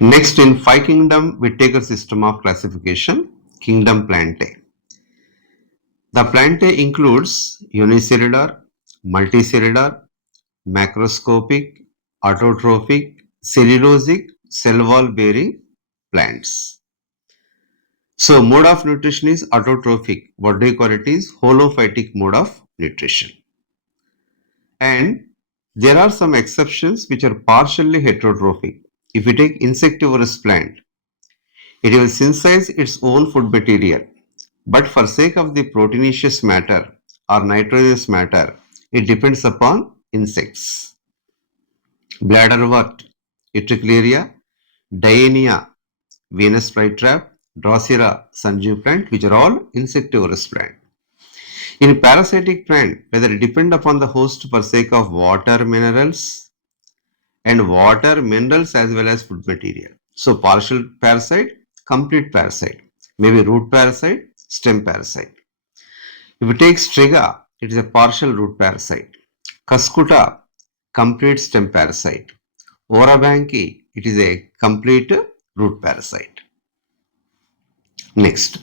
Next, in five kingdom Whittaker system of classification, kingdom Plantae. The Plantae includes unicellular, multicellular, macroscopic, autotrophic, cellulosic, cell wall bearing plants. So, mode of nutrition is autotrophic. What do you call it is holophytic mode of nutrition. And there are some exceptions which are partially heterotrophic. If you take insectivorous plant, it will synthesize its own food material, but for sake of the proteinaceous matter or nitrogenous matter, it depends upon insects. Bladderwort, Utricularia, Diania, Venus flytrap, Drosera, Sanjeev plant, which are all insectivorous plant. In parasitic plant, whether it depend upon the host for sake of water minerals as well as food material. So partial parasite, complete parasite, maybe root parasite, stem parasite. If you take Strega, it is a partial root parasite. Cuscuta, complete stem parasite. Orabanki, it is a complete root parasite. Next,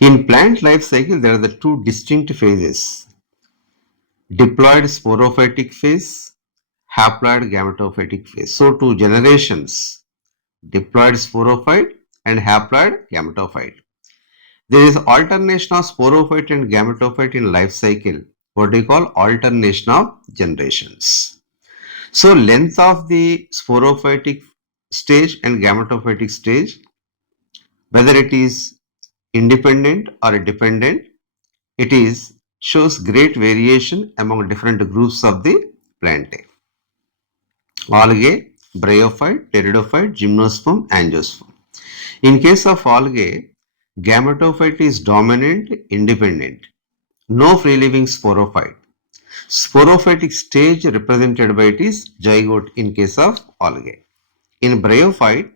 in plant life cycle, there are the two distinct phases. Diploid sporophytic phase, haploid gametophytic phase. So, two generations, diploid sporophyte and haploid gametophyte. There is alternation of sporophyte and gametophyte in life cycle. What do you call alternation of generations? So, length of the sporophytic stage and gametophytic stage, whether it is independent or dependent, it is shows great variation among different groups of the Plantae. Algae, bryophyte, pteridophyte, gymnosperm, angiosperm. In case of algae, gametophyte is dominant, independent. No free-living sporophyte. Sporophytic stage represented by it is zygote in case of algae. In bryophyte,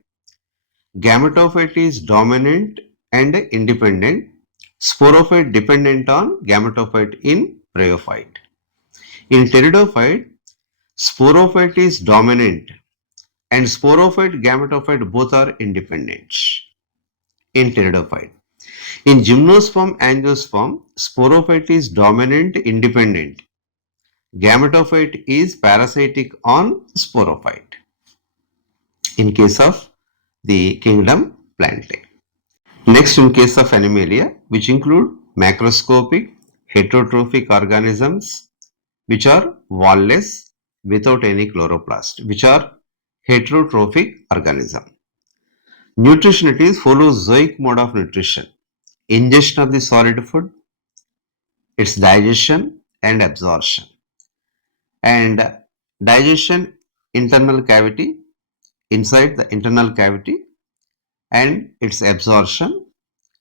gametophyte is dominant and independent. Sporophyte dependent on gametophyte in bryophyte. In pteridophyte, sporophyte is dominant and sporophyte gametophyte both are independent in pteridophyte. In gymnosperm angiosperm, sporophyte is dominant independent. Gametophyte is parasitic on sporophyte in case of the kingdom Plantae. Next, in case of Animalia, which include macroscopic heterotrophic organisms which are wall-less without any chloroplast, which are heterotrophic organism. Nutrition, it is follows zoic mode of nutrition. Ingestion of the solid food, its digestion and absorption. And digestion, internal cavity, inside the internal cavity, and its absorption,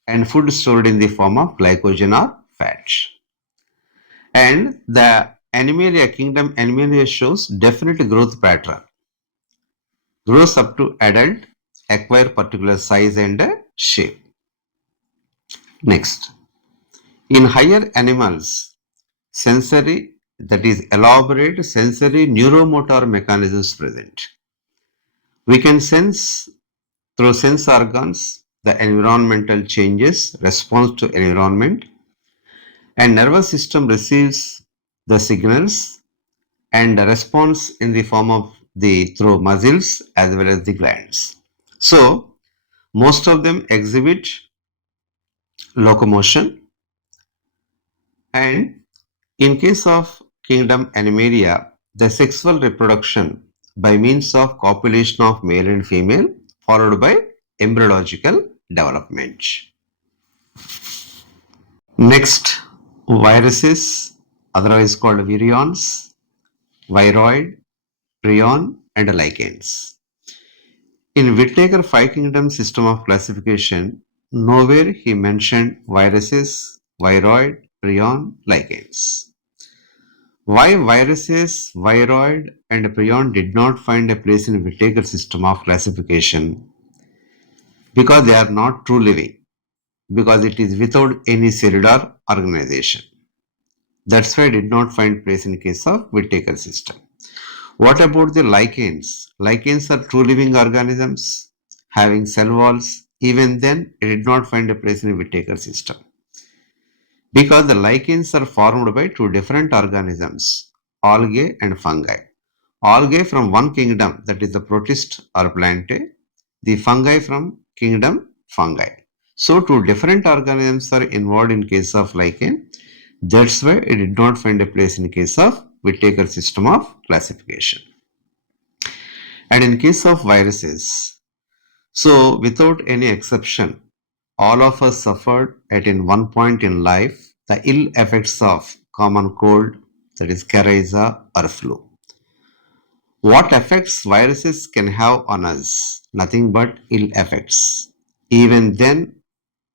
and food stored in the form of glycogen or fat. And the Animalia kingdom, Animalia shows definite growth pattern. Grows up to adult, acquire particular size and shape. Next, in higher animals, sensory, that is elaborate sensory neuromotor mechanisms present. We can sense through sense organs the environmental changes, response to environment, and nervous system receives the signals and response in the form of the through muscles as well as the glands. So, most of them exhibit locomotion, and in case of kingdom Animalia, the sexual reproduction by means of copulation of male and female followed by embryological development. Next, viruses, otherwise called virions, viroid, prion, and lichens. In Whittaker Five Kingdom system of classification, nowhere he mentioned viruses, viroid, prion, lichens. Why viruses, viroid, and prion did not find a place in Whittaker system of classification? Because they are not true living, because it is without any cellular organization. That's why I did not find place in case of Whittaker system. What about the lichens? Lichens are true living organisms. having cell walls. Even then, it did not find a place in Whittaker system because the lichens are formed by two different organisms, algae and fungi. Algae from one kingdom, that is the protist or plantae, the fungi from kingdom fungi. So two different organisms are involved in case of lichen. That's why it did not find a place in case of Whittaker system of classification. And in case of viruses, so without any exception, all of us suffered at in one point in life the ill effects of common cold, that is coryza or flu. What effects viruses can have on us? Nothing but ill effects. Even then,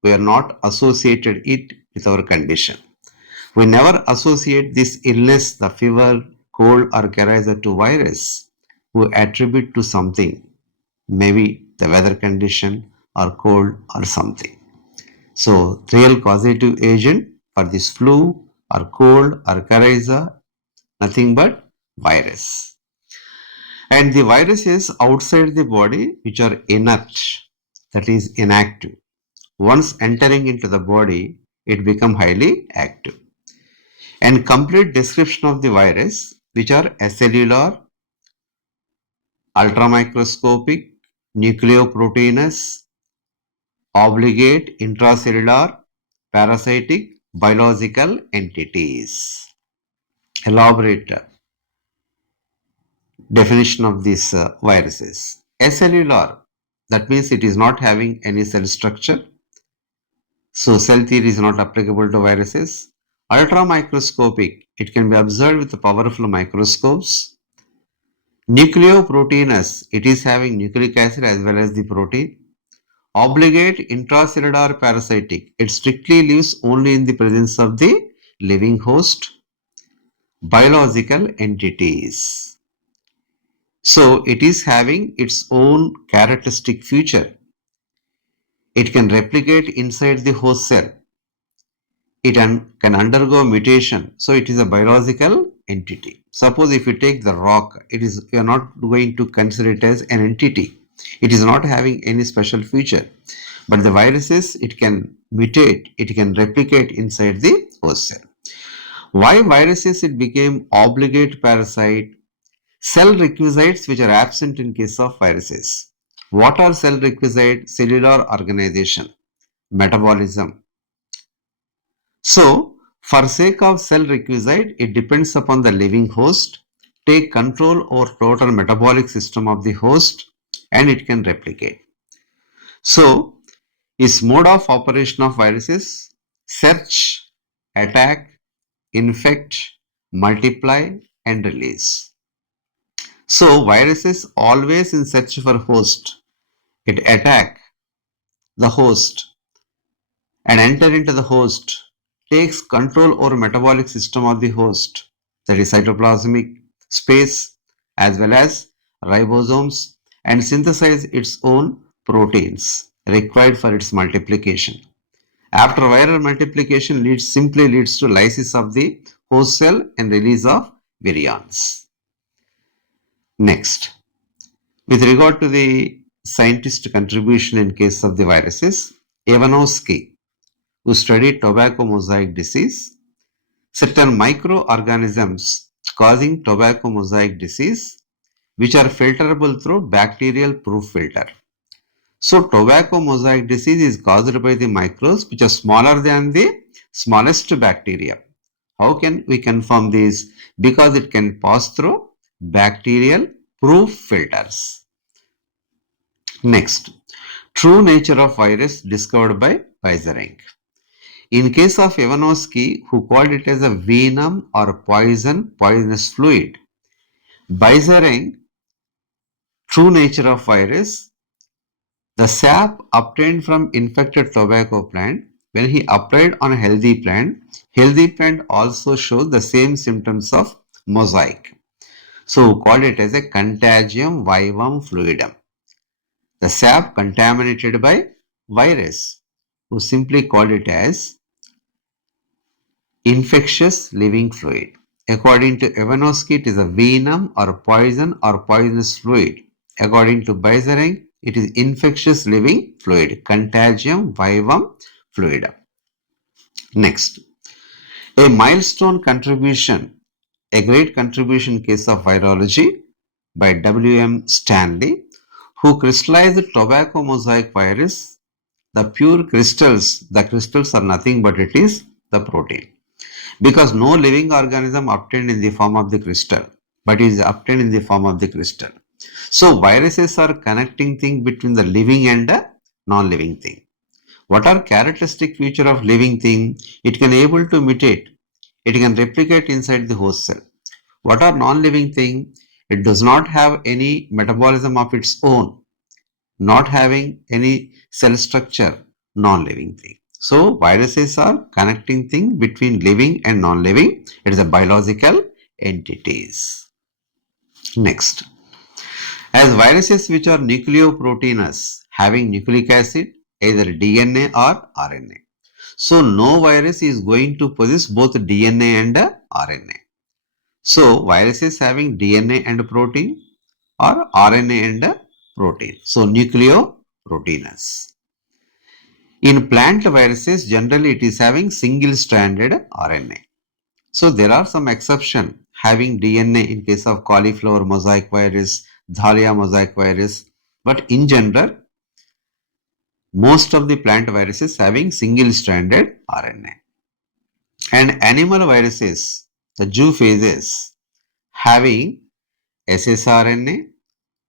we are not associated it with our condition. We never associate this illness, the fever, cold or coryza to virus. We attribute to something, maybe the weather condition or cold or something. So, real causative agent for this flu or cold or coryza, nothing but virus. And the viruses outside the body which are inert, that is inactive. Once entering into the body, it becomes highly active. And complete description of the virus, which are acellular, ultramicroscopic, nucleoproteinous, obligate, intracellular, parasitic, biological entities. Elaborate definition of these viruses. Acellular, that means it is not having any cell structure. So cell theory is not applicable to viruses. Ultramicroscopic, it can be observed with powerful microscopes. Nucleoproteinous, it is having nucleic acid as well as the protein. Obligate, intracellular, parasitic, it strictly lives only in the presence of the living host. Biological entities. So it is having its own characteristic feature. It can replicate inside the host cell. It can undergo mutation. So it is a biological entity. Suppose if you take the rock, you are not going to consider it as an entity. It is not having any special feature. But the viruses, it can mutate, it can replicate inside the host cell. Why viruses? It became obligate parasite. Cell requisites which are absent in case of viruses. What are cell requisites? Cellular organization, metabolism. So, for sake of cell requisite, it depends upon the living host, take control over total metabolic system of the host, and it can replicate. So, its mode of operation of viruses: search, attack, infect, multiply, and release. So, viruses always in search for host. It attack the host and enter into the host, takes control over metabolic system of the host, that is cytoplasmic space as well as ribosomes, and synthesize its own proteins required for its multiplication. After viral multiplication simply leads to lysis of the host cell and release of virions. Next, with regard to the scientist contribution in case of the viruses, Ivanovsky, who studied tobacco mosaic disease, certain microorganisms causing tobacco mosaic disease, which are filterable through bacterial proof filter. So, tobacco mosaic disease is caused by the microbes which are smaller than the smallest bacteria. How can we confirm this? Because it can pass through bacterial proof filters. Next, true nature of virus discovered by Weisering. In case of Ivanovsky, who called it as a venom or poisonous fluid, Weisering, true nature of virus, the sap obtained from infected tobacco plant, when he applied on a healthy plant also shows the same symptoms of mosaic. So, we call it as a contagium vivum fluidum. The sap contaminated by virus, who simply called it as infectious living fluid. According to Ivanovsky, it is a venom or poison or poisonous fluid. According to Weisering, It is infectious living fluid, contagium vivum fluidum. Next, a milestone contribution, a great contribution case of virology by W.M. Stanley, who crystallized tobacco mosaic virus. The crystals are nothing but it is the protein. Because no living organism obtained in the form of the crystal, but is obtained in the form of the crystal. So viruses are connecting thing between the living and the non-living thing. What are characteristic feature of living thing? It can able to mutate. It can replicate inside the host cell. What are non-living thing? It does not have any metabolism of its own, not having any cell structure, non-living thing. So viruses are connecting thing between living and non-living. It is a biological entities. Next, as viruses which are nucleoproteinous, having nucleic acid, either DNA or RNA. So no virus is going to possess both DNA and RNA. So viruses having DNA and protein or RNA and protein. So nucleoproteinous. In plant viruses, generally it is having single-stranded RNA. So there are some exceptions having DNA in case of cauliflower mosaic virus, Dahlia mosaic virus, but in general, most of the plant viruses having single-stranded RNA. And animal viruses, the zoophages, having ssRNA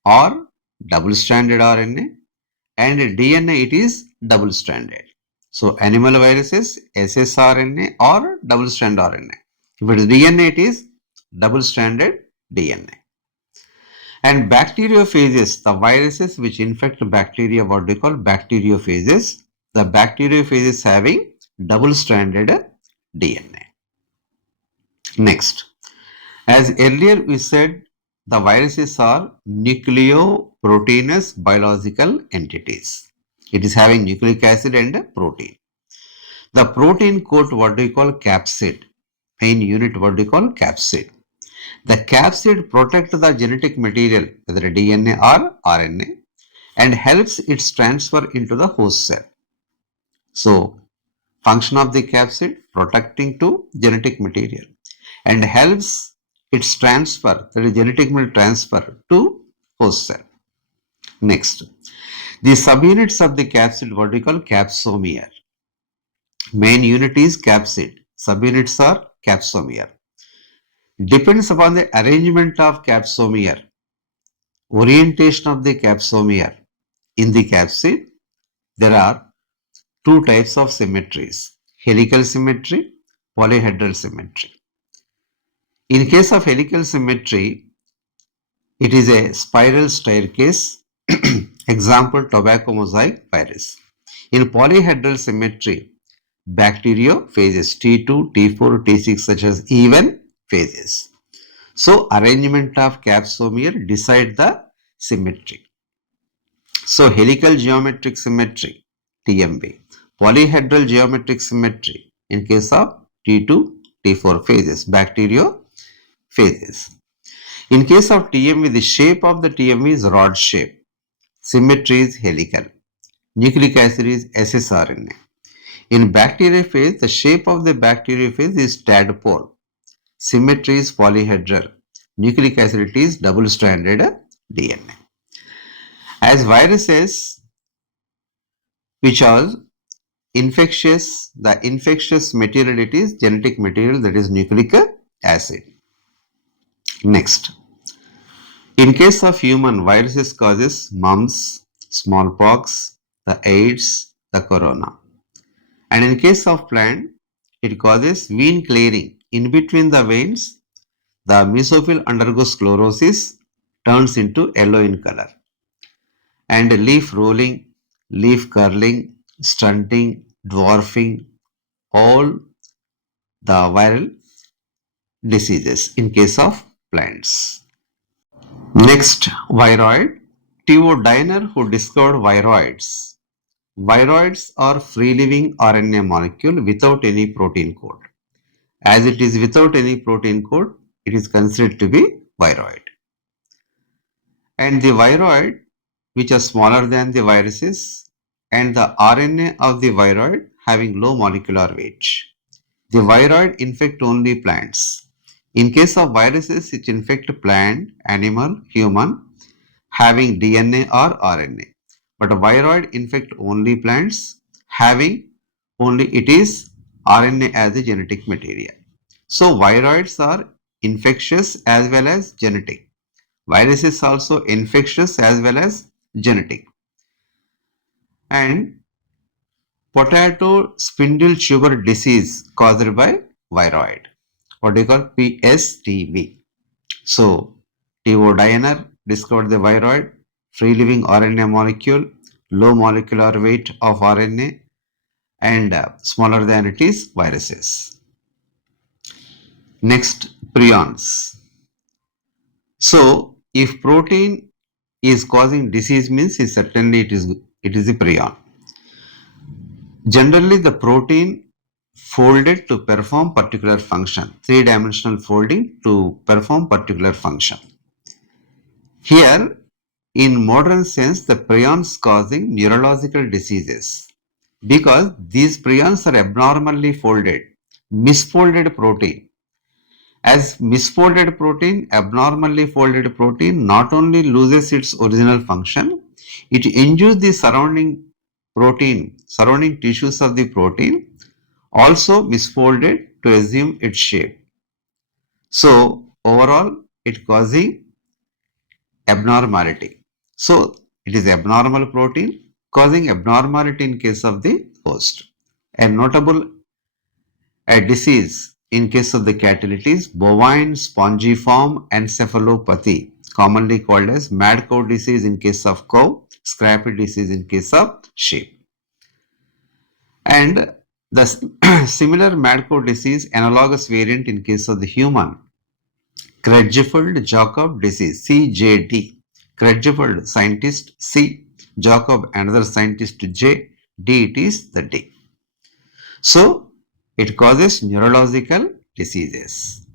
or double-stranded RNA, and DNA it is double-stranded. So animal viruses, ssRNA or double-stranded RNA. If it is DNA, it is double-stranded DNA. And bacteriophages, the viruses which infect bacteria, what they call bacteriophages. The bacteriophages having double-stranded DNA. Next, as earlier we said, the viruses are nucleoproteinous biological entities. It is having nucleic acid and protein. The protein coat what we call capsid. Main unit what we call capsid. The capsid protects the genetic material, whether DNA or RNA, and helps its transfer into the host cell. So, function of the capsid protecting to genetic material and helps its transfer, that is genetic material transfer to host cell. Next, the subunits of the capsid what we call capsomere. Main unit is capsid. Subunits are capsomere. Depends upon the arrangement of capsomere, orientation of the capsomere in the capsid. There are two types of symmetries: helical symmetry, polyhedral symmetry. In case of helical symmetry, it is a spiral staircase. Example, tobacco mosaic virus. In polyhedral symmetry, bacteriophages T2, T4, T6 such as even phases. So arrangement of capsomere decide the symmetry. So helical geometric symmetry, TMB. Polyhedral geometric symmetry in case of T2, T4 phases, bacteriophages. In case of TMV, the shape of the TMV is rod shape. Symmetry is helical. Nucleic acid is ssRNA. In bacteriophage, the shape of the bacteriophage is tadpole. Symmetry is polyhedral. Nucleic acid is double-stranded DNA. As viruses, which are infectious, the infectious material it is genetic material, that is nucleic acid. Next, in case of human, viruses causes mumps, smallpox, the AIDS, the corona. And in case of plant, it causes vein clearing. In between the veins, the mesophyll undergoes sclerosis, turns into yellow in color. And leaf rolling, leaf curling, stunting, dwarfing, all the viral diseases in case of plants. Next, viroid. Theo Diner, who discovered viroids. Viroids are free-living RNA molecule without any protein code. As it is without any protein code, it is considered to be viroid. And the viroid which are smaller than the viruses, and the RNA of the viroid having low molecular weight. The viroid infect only plants. In case of viruses, it infect plant, animal, human, having DNA or RNA. But a viroid infect only plants, having only it is RNA as a genetic material. So viroids are infectious as well as genetic. Virus is also infectious as well as genetic. And potato spindle tuber disease caused by viroid, what do you call PSTV. So T.O. Diner discovered the viroid, free living RNA molecule, low molecular weight of RNA, and smaller than it is viruses. Next, prions. So if protein is causing disease means certainly it is a prion. Generally the protein folded to perform particular function, three-dimensional folding to perform particular function. Here in modern sense the prions causing neurological diseases because these prions are abnormally folded, misfolded protein. As misfolded protein, abnormally folded protein not only loses its original function, it injures the surrounding protein, surrounding tissues of the protein, also misfolded to assume its shape. So overall, it causing abnormality. So it is abnormal protein causing abnormality in case of the host. A notable disease in case of the cattle it is bovine spongiform encephalopathy, commonly called as mad cow disease in case of cow, scrappy disease in case of sheep. And the similar mad cow disease analogous variant in case of the human, Creutzfeldt-Jakob disease, CJD. Creutzfeldt scientist C, Jakob another scientist J, D it is the D. So it causes neurological diseases.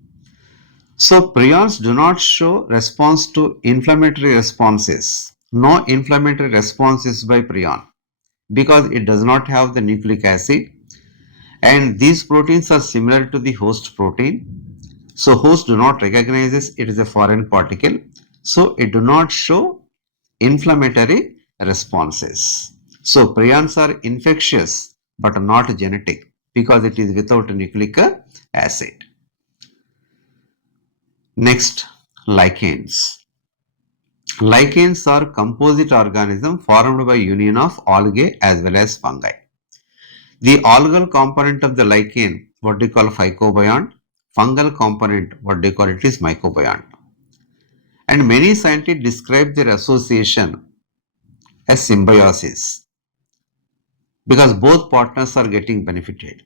So prions do not show response to inflammatory responses. No inflammatory responses by prion because it does not have the nucleic acid, and these proteins are similar to the host protein. So host do not recognize this, it is a foreign particle. So it do not show inflammatory responses. So prions are infectious but not genetic because it is without nucleic acid. Next, lichens. Lichens are composite organisms formed by union of algae as well as fungi. The algal component of the lichen, what they call phycobiont, fungal component, what they call it is mycobiont. And many scientists describe their association as symbiosis because both partners are getting benefited.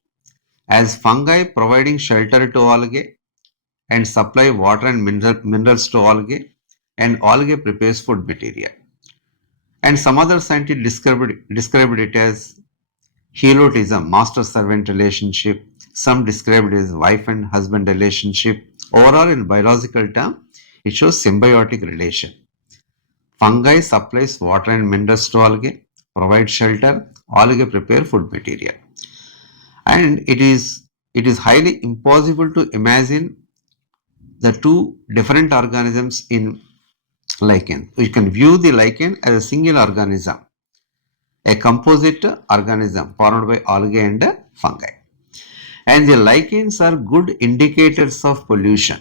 As fungi providing shelter to algae and supply water and minerals to algae, and algae prepares food material. And some other scientists described it as helotism, master-servant relationship. Some described it as wife and husband relationship. Overall, in biological term, it shows symbiotic relation. Fungi supplies water and minerals to algae, provide shelter, algae prepare food material. And it is highly impossible to imagine the two different organisms in lichen. You can view the lichen as a single organism, a composite organism formed by algae and fungi. And the lichens are good indicators of pollution.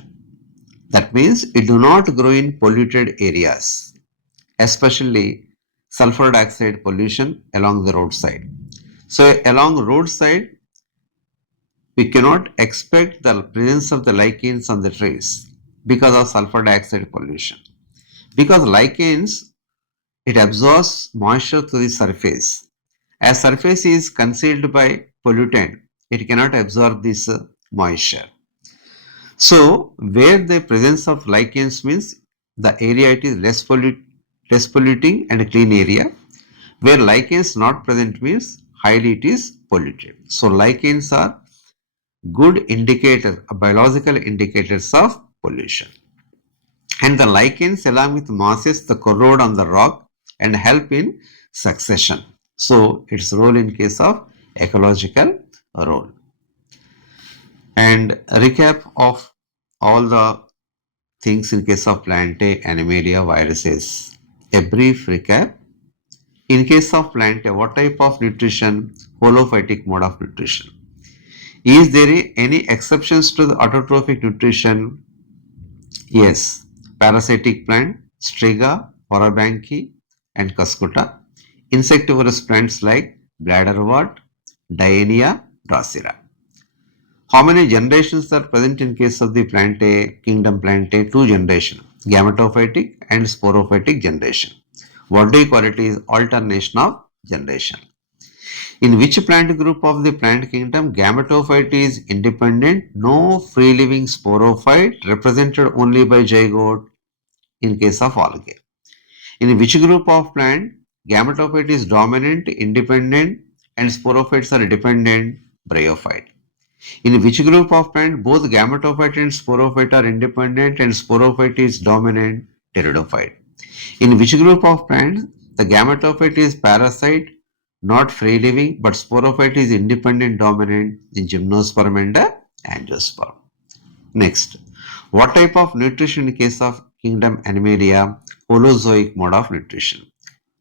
That means it do not grow in polluted areas, especially sulfur dioxide pollution along the roadside. So along roadside, we cannot expect the presence of the lichens on the trees because of sulfur dioxide pollution. Because lichens, it absorbs moisture to the surface. As surface is concealed by pollutant, it cannot absorb this moisture. So where the presence of lichens means the area it is less polluting and clean area. Where lichens not present means highly it is polluted. So lichens are good indicator, biological indicators of pollution. And the lichens along with mosses that corrode on the rock and help in succession. So its role in case of ecological role. And a recap of all the things in case of plantae, animalia, viruses. A brief recap. In case of plantae, what type of nutrition? Holophytic mode of nutrition. Is there any exceptions to the autotrophic nutrition? Yes. Parasitic plant, Strega, Orabanki, and Cuscuta. Insectivorous plants like bladderwort, Diania, Drosera. How many generations are present in case of the plantae, kingdom plantae? Two generations, gametophytic and sporophytic generation. What do you call it is alternation of generation. In which plant group of the plant kingdom gametophyte is independent, no free living sporophyte represented only by zygote in case of algae. In which group of plant gametophyte is dominant, independent and sporophytes are dependent, bryophyte. In which group of plant both gametophyte and sporophyte are independent and sporophyte is dominant, pteridophyte. In which group of plants the gametophyte is parasite, not free living, but sporophyte is independent dominant in gymnosperm and angiosperm. Next, what type of nutrition in case of kingdom Animalia? Holozoic mode of nutrition.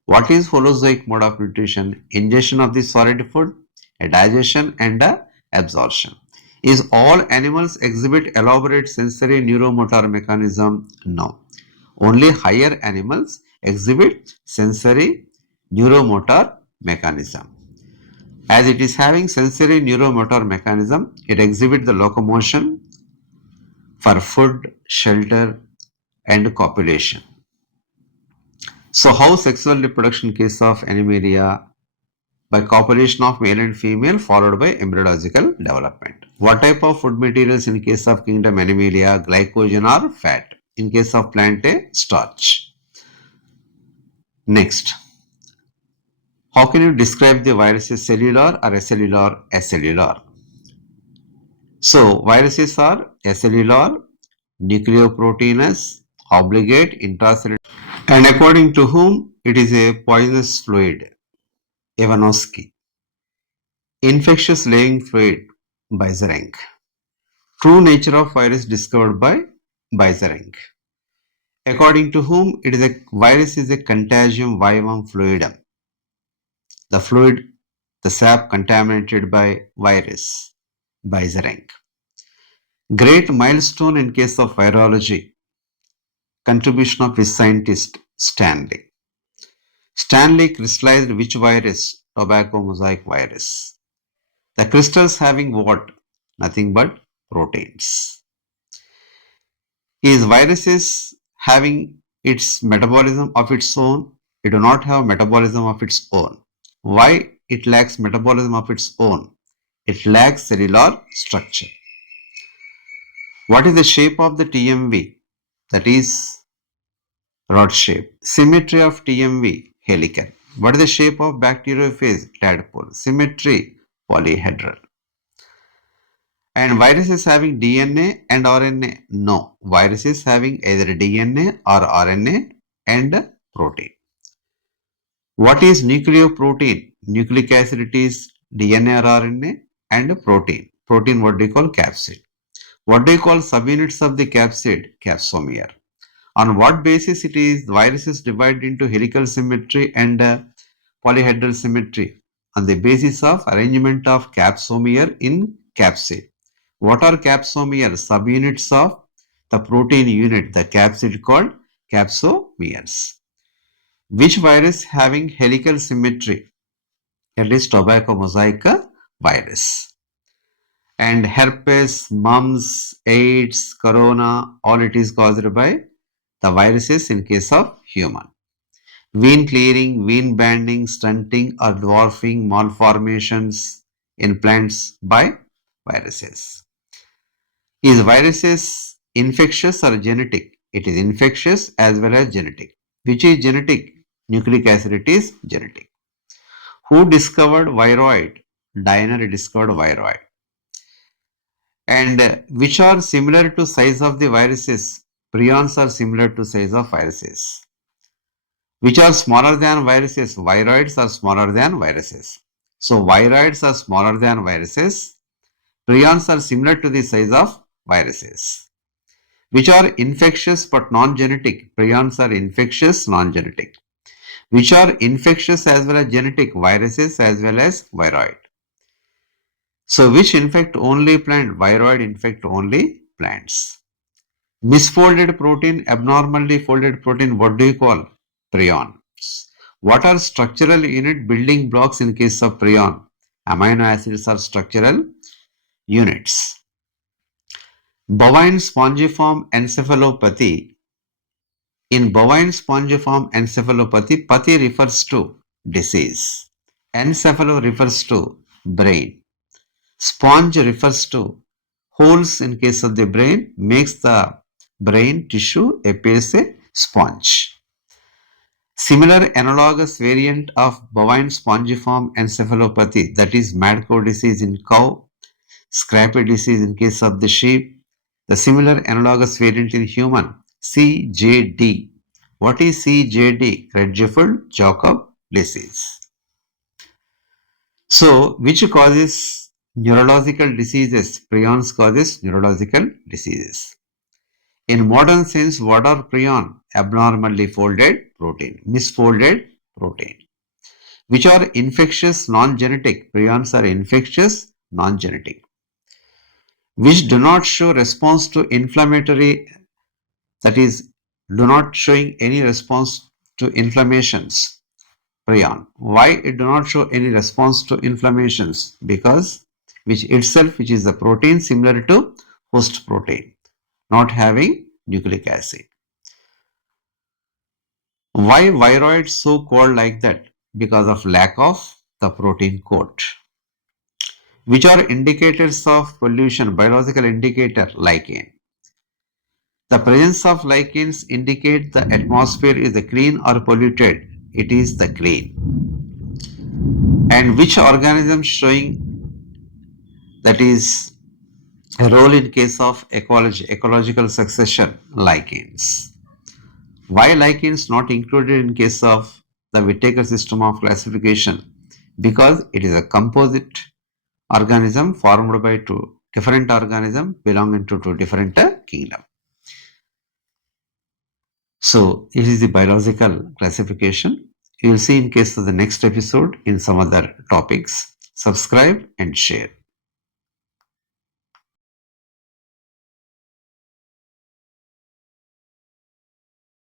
What is holozoic mode of nutrition? Ingestion of the solid food, a digestion and a absorption. Is all animals exhibit elaborate sensory neuromotor mechanism? No. Only higher animals exhibit sensory neuromotor mechanism. As it is having sensory neuromotor mechanism, it exhibits the locomotion for food, shelter and copulation. So how sexual reproduction in case of Animalia? By copulation of male and female followed by embryological development. What type of food materials in case of kingdom Animalia? Glycogen or fat. In case of plantae, starch. Next, how can you describe the viruses cellular or acellular? Acellular. So viruses are acellular, nucleoproteinous, obligate, intracellular, and according to whom it is a poisonous fluid. Ivanovsky. Infectious living fluid. Beisering. True nature of virus discovered by Beisering. According to whom it is a virus is a contagium vivum fluidum. The fluid, the sap contaminated by virus. Beisering. Great milestone in case of virology. Contribution of his scientist Stanley. Stanley crystallized which virus? Tobacco mosaic virus. The crystals having what? Nothing but proteins. Is viruses having its metabolism of its own? It do not have metabolism of its own. Why it lacks metabolism of its own? It lacks cellular structure. What is the shape of the TMV? That is rod shape. Symmetry of TMV, helical. What is the shape of bacteriophage? Tadpole. Symmetry, polyhedral. And viruses having DNA and RNA? No. Viruses having either DNA or RNA and protein. What is nucleoprotein? Nucleic acid it is DNA or RNA and protein. Protein what do you call capsid? What do you call subunits of the capsid? Capsomere. On what basis it is viruses divided into helical symmetry and polyhedral symmetry? On the basis of arrangement of capsomere in capsid. What are capsomeres? Subunits of the protein unit, the capsid called capsomeres. Which virus having helical symmetry? That is tobacco mosaic virus. And herpes, mumps, AIDS, corona, all it is caused by the viruses in case of human. Vein clearing, vein banding, stunting or dwarfing malformations in plants by viruses. Is viruses infectious or genetic? It is infectious as well as genetic. Which is genetic? Nucleic acid it is genetic. Who discovered viroid? Diener discovered viroid. And which are similar to size of the viruses? Prions are similar to size of viruses. Which are smaller than viruses? Viroids are smaller than viruses. So viroids are smaller than viruses. Prions are similar to the size of viruses. Which are infectious but non-genetic? Prions are infectious, non-genetic. Which are infectious as well as genetic? Viruses as well as viroid. So which infect only plant? Viroid infect only plants. Misfolded protein, abnormally folded protein, what do you call? Prion. What are structural unit building blocks in case of prion? Amino acids are structural units. Bovine spongiform encephalopathy. In bovine spongiform encephalopathy, pathy refers to disease. Encephalo refers to brain. Sponge refers to holes in case of the brain, makes the brain tissue appears a sponge. Similar analogous variant of bovine spongiform encephalopathy, that is mad cow disease in cow, scrapie disease in case of the sheep. The similar analogous variant in human, CJD. What is CJD? Creutzfeldt-Jakob disease. So, which causes neurological diseases? Prions causes neurological diseases. In modern sense, what are prion? Abnormally folded protein, misfolded protein. Which are infectious, non-genetic? Prions are infectious, non-genetic. Which do not show response to inflammatory, that is, do not showing any response to inflammations? Prion. Why it do not show any response to inflammations? Because which itself, which is a protein similar to host protein, not having nucleic acid. Why viroids so called like that? Because of lack of the protein coat. Which are indicators of pollution? Biological indicator, lichen. The presence of lichens indicate the atmosphere is the clean or polluted. It is the clean. And which organism showing, that is a role in case of ecological succession? Lichens. Why lichens not included in case of the Whittaker system of classification? Because it is a composite organism formed by two different organisms belonging to two different kingdoms. So it is the biological classification. You will see in case of the next episode in some other topics. Subscribe and share.